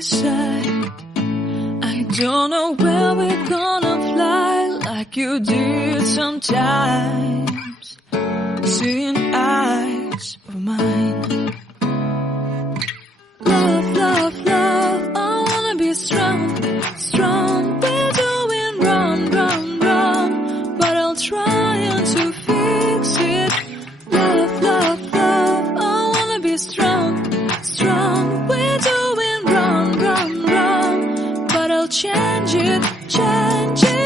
say, I don't know where we're gonna fly like you did sometimes. Seeing eyes of mine. Love, love, love, I wanna be strong, strong. We're doing wrong, wrong, wrong, but I'll try to fix it. Love, love, love, I wanna be strong, strong. We're doing wrong, wrong, wrong, but I'll change it, change it.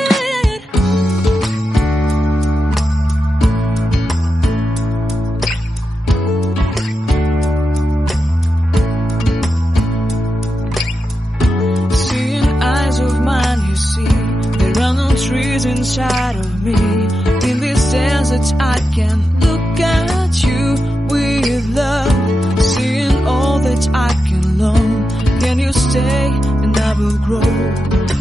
Trees inside of me. In this desert I can look at you with love. Seeing all that I can learn. Can you stay and I will grow?